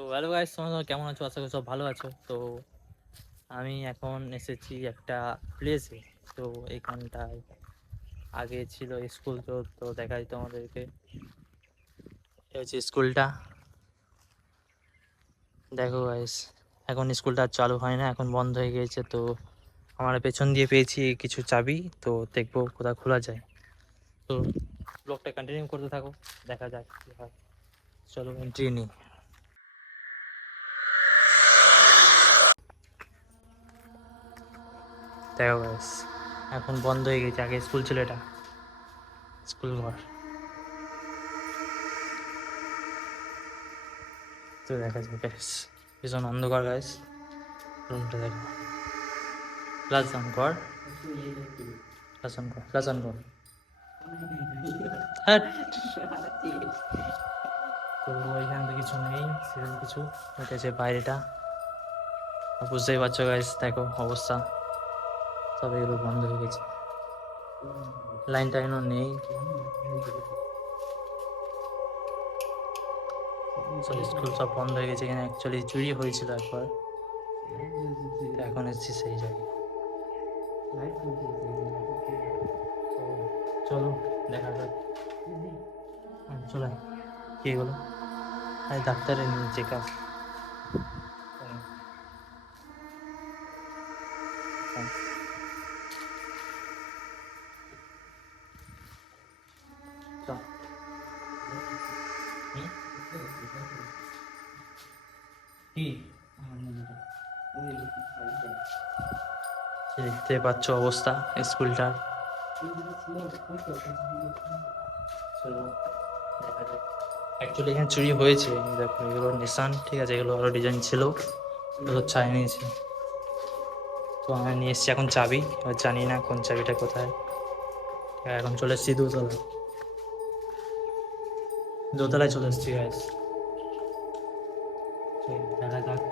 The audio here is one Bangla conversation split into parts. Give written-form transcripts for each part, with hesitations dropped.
তো হ্যালো গাইস, তোমরা কেমন আছো? আশা করি সব ভালো আছো। তো আমি এখন এসেছি একটা প্লেসে। তো এইখানটায় আগে ছিল স্কুল। তো দেখাই তোমাদেরকে। এটা হচ্ছে স্কুলটা। দেখো গাইস, এখন স্কুলটা আর চালু হয় না, এখন বন্ধ হয়ে গিয়েছে। তো আমার পেছন দিয়ে পেয়েছি কিছু চাবি। তো দেখবো কোথাও খোলা যায়। তো ব্লগটা কন্টিনিউ করতে থাকো, দেখা যাক কি হয়। চলো এন্ট্রি নিই। দেখো গাইস, এখন বন্ধ হয়ে গেছে। আগে স্কুল ছিল, এটা স্কুল ঘর। তো দেখা যায় গাইস, ভীষণ অন্ধকার গাইস। রুমটা দেখো। প্লাস অন কর, প্লাস অন কর, প্লাস অন কর। হ্যাঁ, তো এখানে তো কিছু নেই সেরকম কিছু। এটা হচ্ছে বাইরেটা। বুঝতেই পারছো গাইস, দেখো অবস্থা। সব এগুলো বন্ধ হয়ে গেছে, লাইন টাইনও নেই। সব স্কুল সব বন্ধ হয়ে গেছে। এখানে অ্যাকচুয়ালি চুরি হয়েছিল একবার। তো এখন এসেছি সেই জায়গায়। তো চলো দেখা যাক। চলো, কি এগুলো? আরে ডাক্তারের নিয়ে চেক আপ। কি দেখতে পাচ্ছ অবস্থা স্কুলটা। অ্যাকচুয়ালি এখানে চুরি হয়েছে। দেখো এগুলো নিশান, ঠিক আছে, এগুলো আরো ডিজাইন ছিল, এগুলো চাইনিজ। তো আমি নিয়ে এসেছি এখন চাবি। এবার জানি না কোন চাবিটা কোথায়। এখন চলে এসেছি দোতলায়। দোতলায় চলে এসেছি গাইস। দেখা যাক।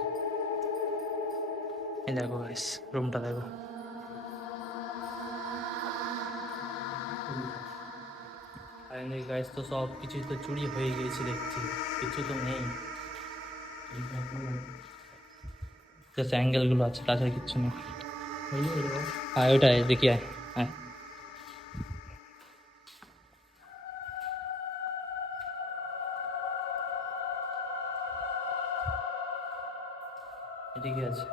এই দেখো গাইস, রুমটা দেখো। ফাইনালি গাইস, তো সব কিছুই তো চুরি হয়ে গিয়েছে দেখছি, কিছু তো নেই। জাস্ট অ্যাঙ্গেলগুলো আছে, তাছাড়া কিচ্ছু নেই। আয় ওটাই দেখি, আয় আয়। এদিকে আছে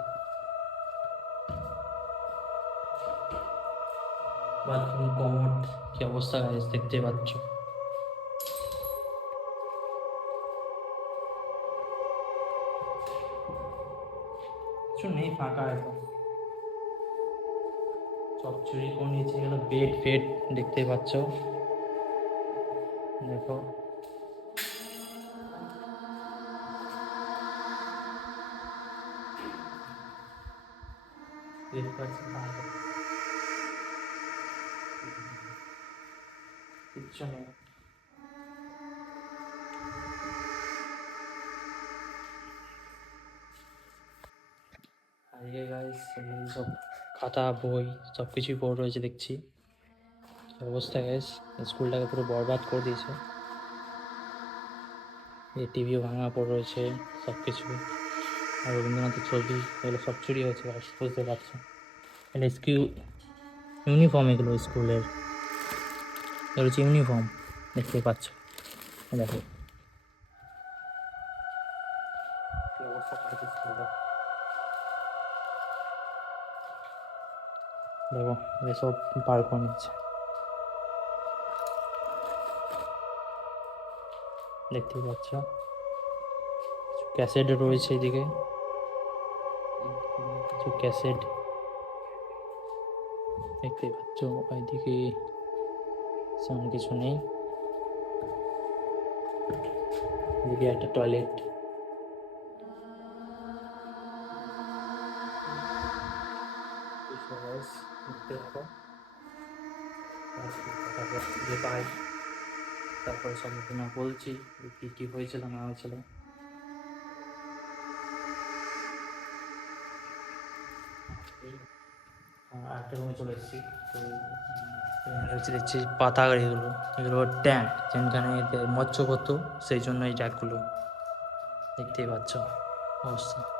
বাথরুম, কমোড। কি অবস্থা গাইস, দেখতে পাচ্ছ। কিছু নেই, ফাঁকা এখন। সব চুরি করে নিয়েছে। গেল বেড ফেড, দেখতে পাচ্ছ। দেখো দেখতে পাচ্ছ, কিচ্ছু নেই। আজকে গাইস সব খাতা বই সব কিছুই পড়ে রয়েছে দেখছি। কি অবস্থা গাইস, স্কুলটাকে পুরো বরবাদ করে দিয়েছে। এই টিভিও ভাঙা পড়ে রয়েছে, সব কিছু। আর রবীন্দ্রনাথের ছবি, এগুলো সব চুরি হয়েছে গাইস, বুঝতে পারছো। এটা স্কুল ইউনিফর্ম, এগুলো স্কুলের। এগুলো হচ্ছে ইউনিফর্ম, দেখতেই পাচ্ছ। দেখো কি অবস্থা করেছে স্কুলটা। দেখো এসব বার করে নিচ্ছে, দেখতেই পাচ্ছ। ক্যাসেট রয়েছে এদিকে, কিছু ক্যাসেট দেখতেই পাচ্ছ। ওইদিকে সেমন কিছু নেই। এদিকে একটা টয়লেট। দেখতে থাকো, তারপর খুঁজে পাই, তারপরে সম্মুখীন বলছি কী কী হয়েছিল না হয়েছিল। আরেকটা রুমে চলে এসেছি। তো এখানে হচ্ছে দেখছি পাতা, এগুলো এগুলো ট্যাঙ্ক, যেখানে মৎস্য করতো, সেই জন্য এই ট্যাঙ্কগুলো। দেখতেই পাচ্ছ অবস্থা।